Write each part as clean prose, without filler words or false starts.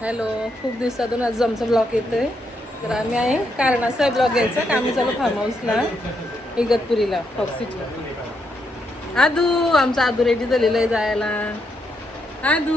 Hello, खूप दिवसातून आज आमचा ब्लॉग येतोय. तर आम्ही आहे कारणाचा ब्लॉग घ्यायचा का आम्ही चालू फार्म हाऊसला इगतपुरीला फॉक्सिटला. आदू, आमचा आदू रेडी झालेला आहे जायला. आदू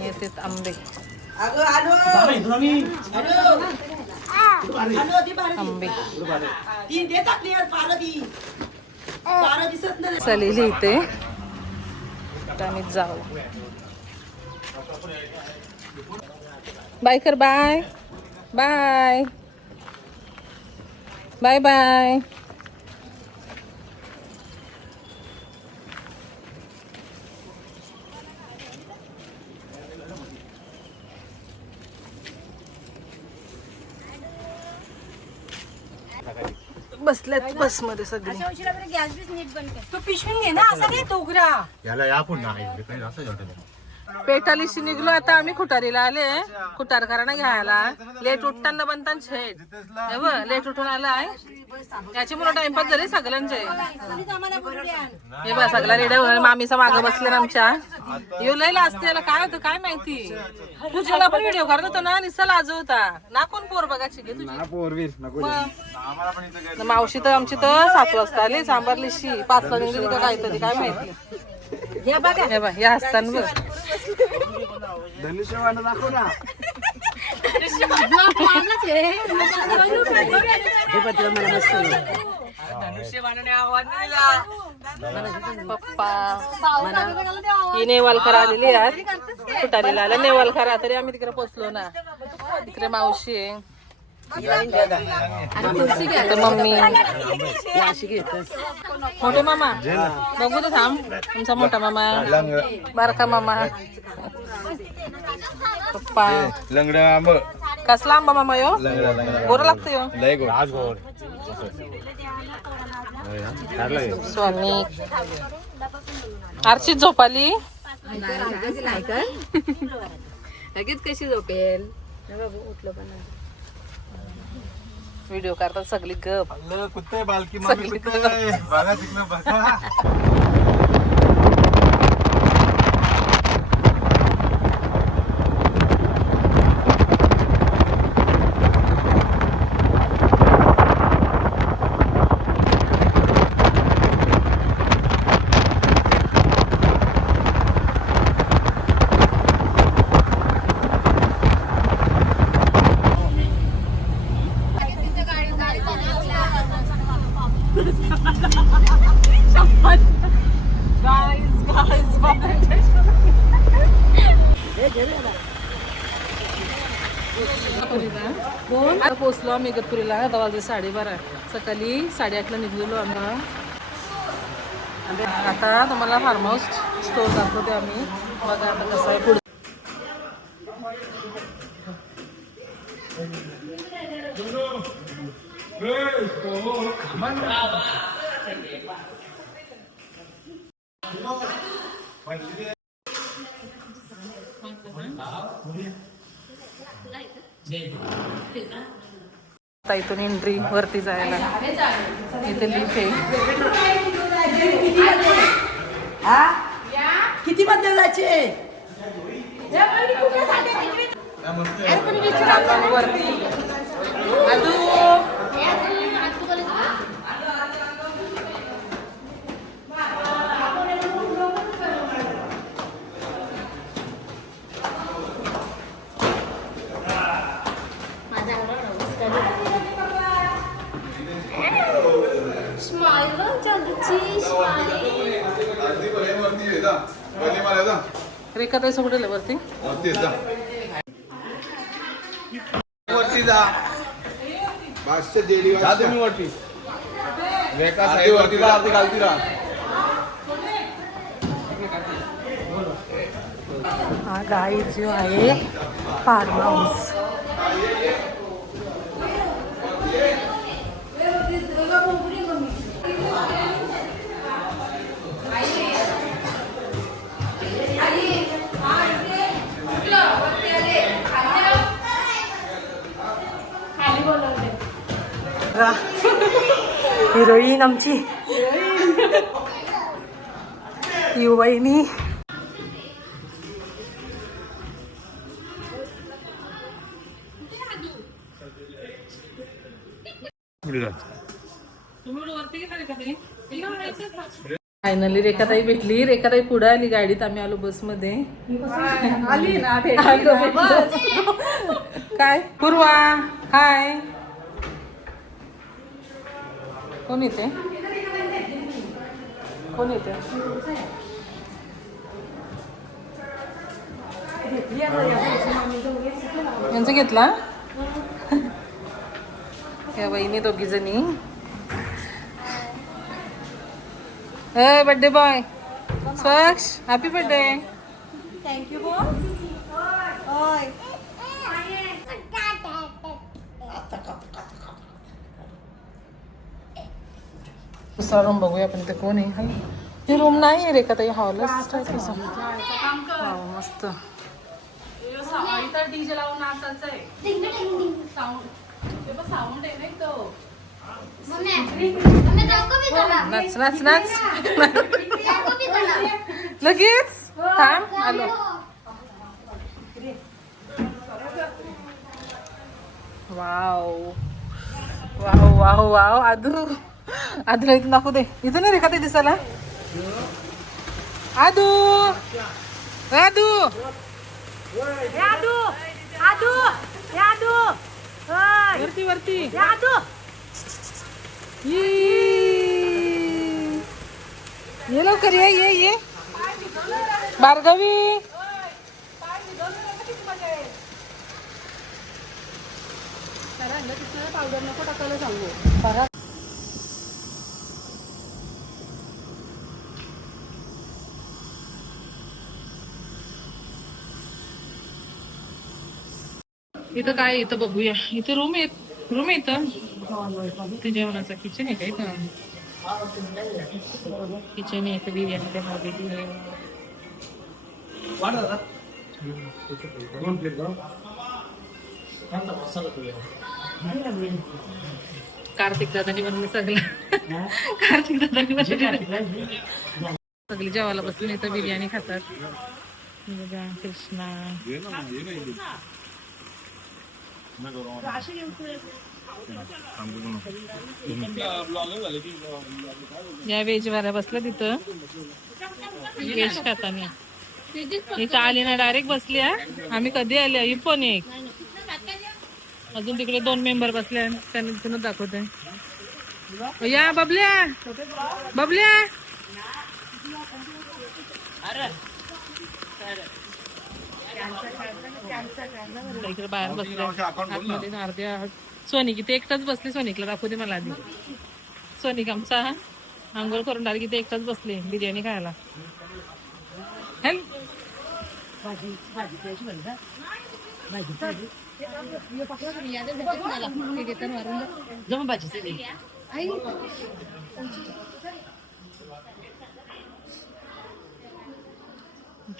येते आंबे. आंबे चालेली इथे आम्ही जाऊ. बाय कर. Bye bye bye bye. बसल्यात बस मध्ये सगळे. तू पिशवी घे ना, असा काय तोगरा याला या पण नाही काही असं वाटत. पेटालीशी निघलो आता आम्ही खुटारीला आले. खुटारकरांना घ्यायला लेट उठताना बनताना छेड हे बघ लेट उठून आलाय. याची मुलं टाइमपास झाले सगळ्यांचे. हे बघ सगळा रेड्या होणार. मामीचा मागं बसले आमच्या. येऊ लयला असते याला काय होतं काय माहिती. तुझ्याला पण व्हिडिओ करत होता ना निसा लाज होता ना. कोण पोर बघायची घे तुझी. मावशी तर आमची तर 7 वाजता आली. सांबारलीशी 5 ला निघली का काय तरी काय माहिती. हे बघ या असताना बघ धनुष्यवाण दाखव ना. पप्पा ही नेवालकर आलेली आहे. खुटारीला आल्या नेवालकर तरी आम्ही तिकडे पोचलो ना. तिकडे मावशी आहे. मम्मी मोठे मामा बघू तर थांब. तुमचा मोठा मामा बारका मामा पप्पा. लंगड आंब कसला आंबा मामा यो गोरा लागतो यो. लय गोड राजगोड. स्वामी आरशीत झोपाली. लगेच कशी झोपेल उठलं पण. व्हिडिओ करतात सगळी गप. कुत्ते बालकी सगळी बघा तिकडं बघा. पोचलो आम्ही इगतपुरीला. आता वाजले 12:30. सकाळी 8:30ला निघलेलो आम्ही. आता तुम्हाला फार्म हाऊस स्टोर दाखवते आम्ही. बघा आता कसं आहे पुढे. इथून एंट्री वरती जायला इथे लिफ्ट आहे. किती बद्दल जायचे वरती रेखा ताई सगळे वरती वरती जा. बादशा जेडी जा तुम्ही वरती. रेखा साहेब वरती जा. आरती घालती राहा. हा गाई जो आहे फार्म हाऊस. हिरोईन आमची युवाईनी. फायनली रेखाताई भेटली. रेखाताई पुढे आली गाडीत, आम्ही आलो बसमध्ये. आली ना काय पूर्वा. हाय. कोण येते कोण येते. यांचं घेतला या वहिनी दोघी जणी. बर्थडे बॉय स्वच्छ हॅपी बर्थडे. थँक्यू. दुसरा रूम बघूया आपण. ते कोण आहे. ही रूम नाही आहे रेखा ताई. हॉलच मस्त. डीजे लावून नाचायचं आहे. साऊंड आहे नाही तो. नाच नाच नाच लगेच. थांब आलो. Wow wow wow wow. Aadu आदूला इथून दाखवू दे. इथून नाही रेखा ते दिसायला. आदू आदू वरती वरती. ये लवकर ये भार्गवी. पावडर नको टाकायला सांगू. इथं काय इथं बघूया. इथं रूम आहे इथं. ते जेवणाचं किचन आहे का इथं. किचन आहे इथं. बिर्याणी बनवलेली आहे. कार्तिक दादानी बनवलं सगळं. कार्तिक दादानी बनवलं सगळी जेवायला बसली. इथं बिर्याणी खातात. कृष्णा या व्हेज वाल्या बसल्या तिथं. व्हेज खाताना इथं आली ना डायरेक्ट बसली आहे. आम्ही कधी आले. ही पण एक अजून तिकडे 2 मेंबर बसले. त्यांनी तिथूनच दाखवते. या बबल्या बबल्या. इकडे बाहेर बसले आतमध्ये. अर्ध्या सोनिक इथे एकटाच बसले. सोनिकला दाखवू दे मला आधी. सोनिक आमचा आंघोळ करून डायरेक्ट इथे एकटाच बसले बिर्याणी खायला.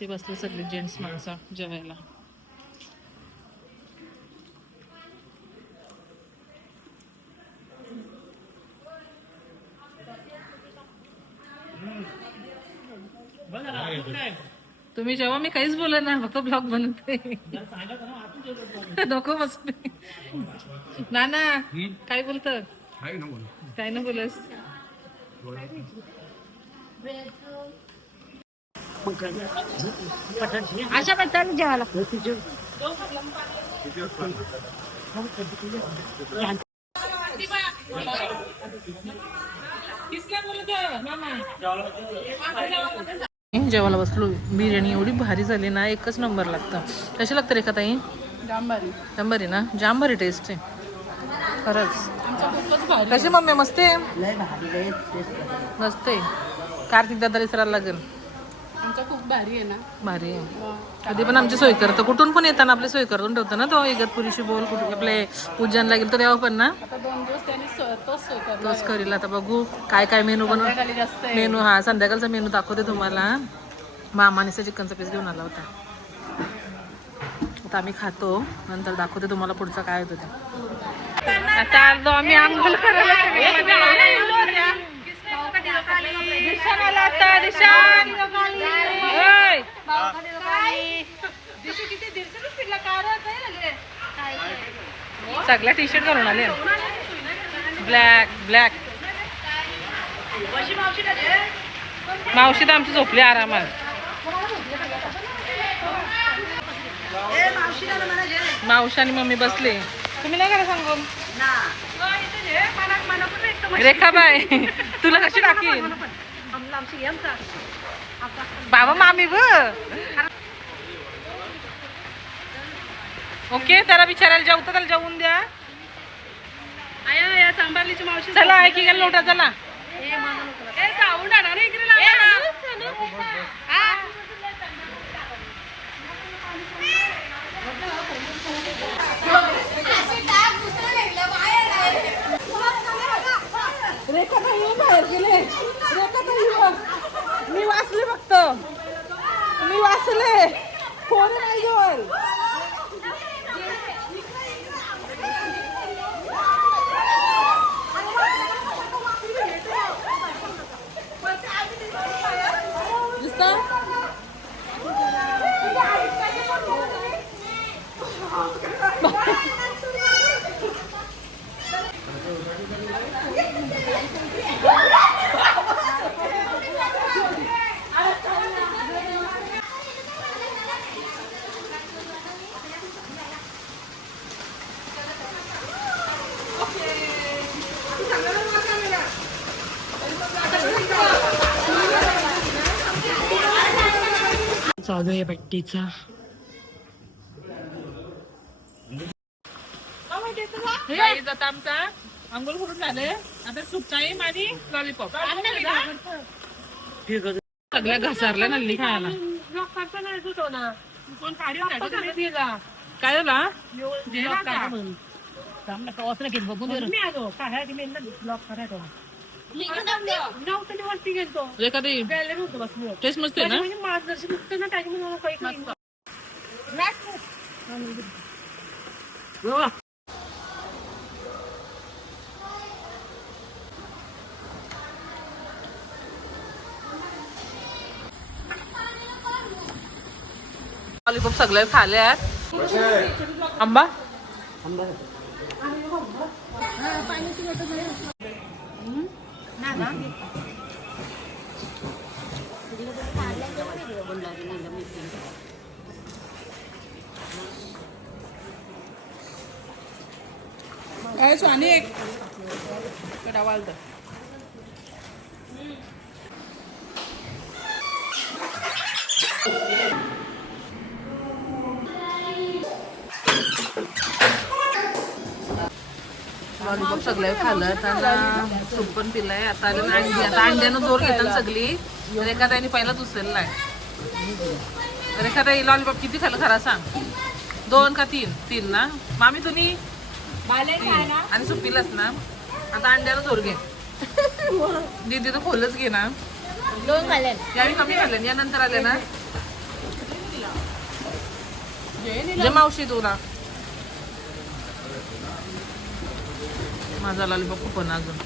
ते बसले सगळे जेंट्स माणसं जेवायला. तुम्ही जेव्हा मी काहीच बोलत ना. फक्त ब्लॉग बनवते. नको बसते. नाना काय बोलत. काय ना बोलस. अशा पद्धतीने जेवायला. जेवायला बसलो. बिर्याणी एवढी भारी झाली ना. एकच नंबर लागतं. कशी लागतं रेखा ताई. जांबारी ना. जांबारी टेस्ट आहे खरंच. कशी मम्मी. मस्त आहे मस्त आहे. कार्तिक दादाला विसरायला लागेल. खूप भारी आहे ना. भारी आहे. कधी पण आमची सोय करतं. कुठून पण येताना आपली सोय करून ठेवतो ना तो. इगतपुरीशी बोल कुठे आपले पूजन लागेल तर तेव्हा पण ना. 2 दिवस तोच करील. आता बघू काय काय मेनू मेनू. हा संध्याकाळचा मेनू दाखवते तुम्हाला. मामाने चिकनचा पीस घेऊन आला होता. आता आम्ही खातो. नंतर दाखवते तुम्हाला पुढचं काय होतं ते. आता आम्ही आंघोळ करायला सगळ्या टी शर्ट घालून आले ब्लॅक ब्लॅक. मावशी तर आमची झोपली आरामात. मावशी आणि मम्मी बसले. तुम्ही नाही करा सांगून रेखाबाई तुला कशी टाकीन बाबा मामी ब. ओके त्याला विचारायला जाऊ तर त्याला जाऊन द्या. चांबारलीची मावशी चला आहे की लोटा चला. रेखा ताई बाहेर गेले. रेखा ताई मी वाचले फक्त मी वाचले फोन नाही जवळ. चालू आहे पट्टीचा. आता आमचा अंघोळ करून झाले. आता सूप टाईम आणि लॉलीपॉप सगळ्या घसारल्या नल्ली खायला. काय झाला टेस्ट मस्त आहे ना. लॉलीपॉप सगळे खाल्यात. आंबा आणि एक डावाल तर लॉलीपॉप सगळे खाल्लं. त्यांना सूप पण पिलाय. आता अंडी आता अंड्यानं जोर घेतात सगळी. रेखा ताईने पहिलाच उचललाय. रेखा ताई लॉलीपॉप किती खाल्लं खरा सांग. 2 का 3? 3 ना मामी तुम्ही आणि सूप पिलंच ना. आता अंड्यानं जोर घे. दीदी तर खोलच घे ना. 2 खाल्ले यावेळी कमी खाल्ले या नंतर आले ना. जे मावशी तुला माझा लॉलीपॉप खूप ना अजून.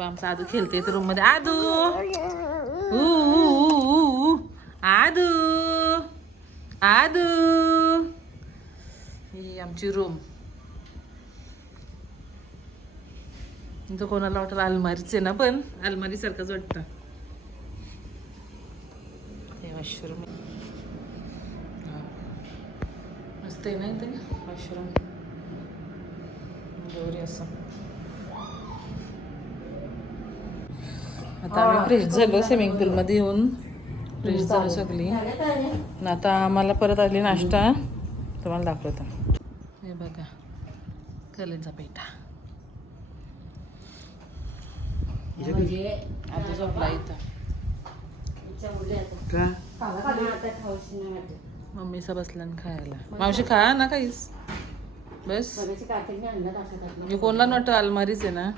आमचा आदू खेळते रूम मध्ये. आदू आदू आदू ही आमची रूम. तो कोणाला वाटलं अलमारीच आहे ना पण अलमारी सारखंच वाटतं. आहे ना इथे आश्रम गौरी असं. आता आम्ही फ्रेश झालो स्विमिंग पूलमध्ये येऊन, फ्रेश झालो सगळी. आणि आता आम्हाला परत आली नाश्ता, तुम्हाला दाखवतो. हे बघा कलेचा पेठा. आता झोपला इथं. मम्मीचा बसला खायला. मावशी खा ना काहीच बस. हे कोणला नट अलमारीच आहे ना,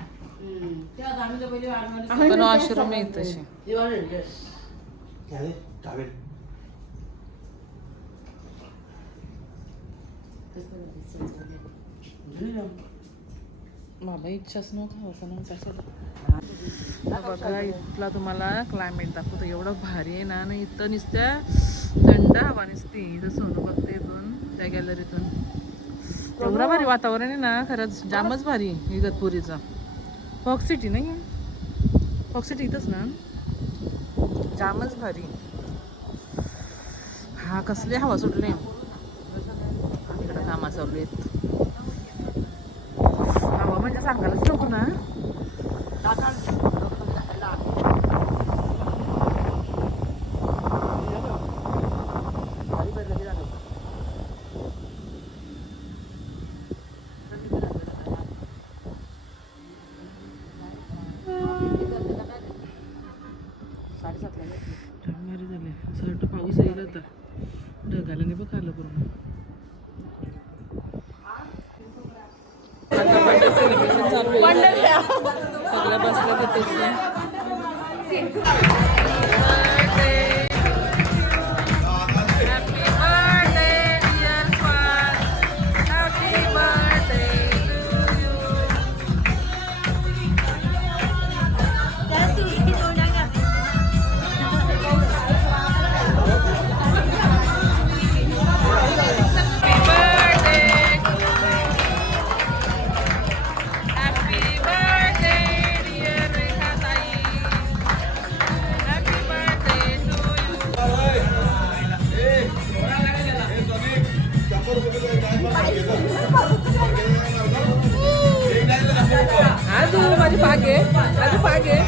पण आश्रम आहे तशी. बाबा इच्छाच नव्हता असं नव्हतं. बघा इथला तुम्हाला क्लायमेट दाखवतो, एवढं भारी आहे ना. आणि इथं नुसत्या थंड हवा नसते. इथं सोनू बघते इथून त्या गॅलरीतून. एवढं भारी वातावरण आहे ना, खरंच जामच भारी इगतपुरीचं. फॉक्स सिटी नाही, फॉक्स सिटी इथंच ना, जामच भारी. हा कसली हवा सुटली. इकडं कामा चालू आहेत. हवा म्हणजे सांगायलाच नको ना. भारी झाले. असं वाटतं पाऊस येईल आता. ढगाला नाही बघ आलं पूर्ण. आता बर्थडे सेलिब्रेशन चालू आहे. सगळ्या बसल्या तिथे. माझी पाग आहे, माझी पाग आहे.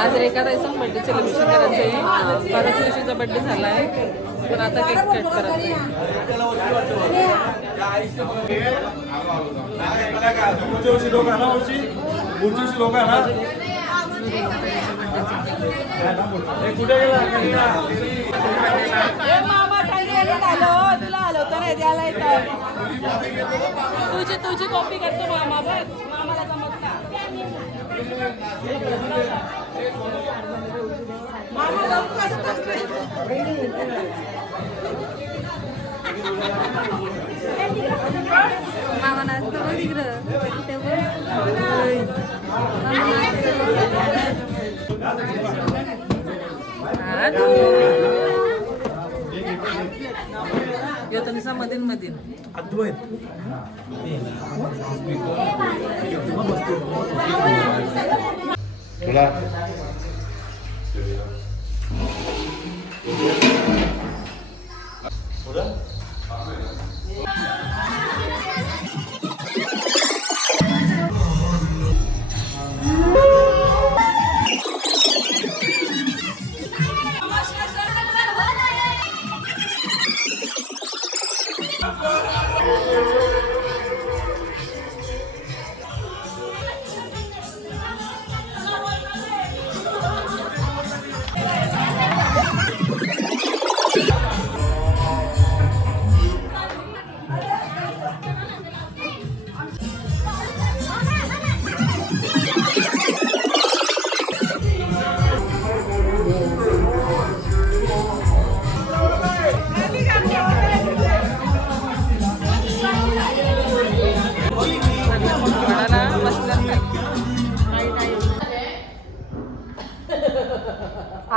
आज रेखाताईचा बर्थडे सेलिब्रेशन करायचं आहे. परत दिवशीचा बर्थडे झाला आहे, पण आता केक कट करायचं आहे. तुझी कॉपी करतो मामा. मामाला जमत ना. मामा नाचतो येतो निसा मधीन मधीन अद्वैत.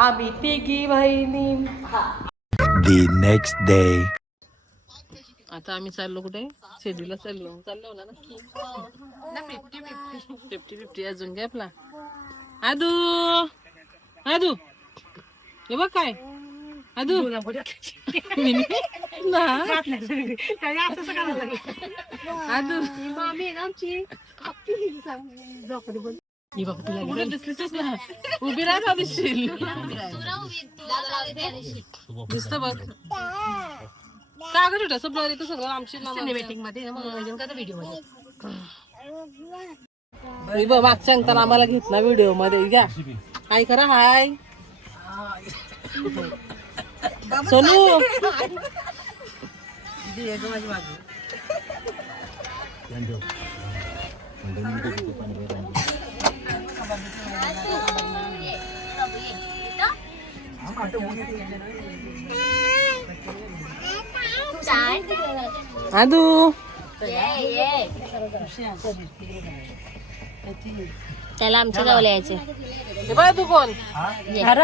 आम्ही तिघी बहिणी. The next day. आता आम्ही चाललो कुठे शिर्डीला चाललो ना नक्की 50-50 अजून घे आपला आदू आदू हे बघ काय आदू आदू उभी राहा ना दिसशील दिसत बघ का ग छोटस ब्लर येतो सगळं आमची सिनेमॅटिक मध्ये व्हिडिओ मध्ये मागच्या अंतर आम्हाला घेतला व्हिडिओ मध्ये घ्या काय करा हाय सोनू आदू त्याला आमच्या गावाला यायचे हे बघ तू कोण अरे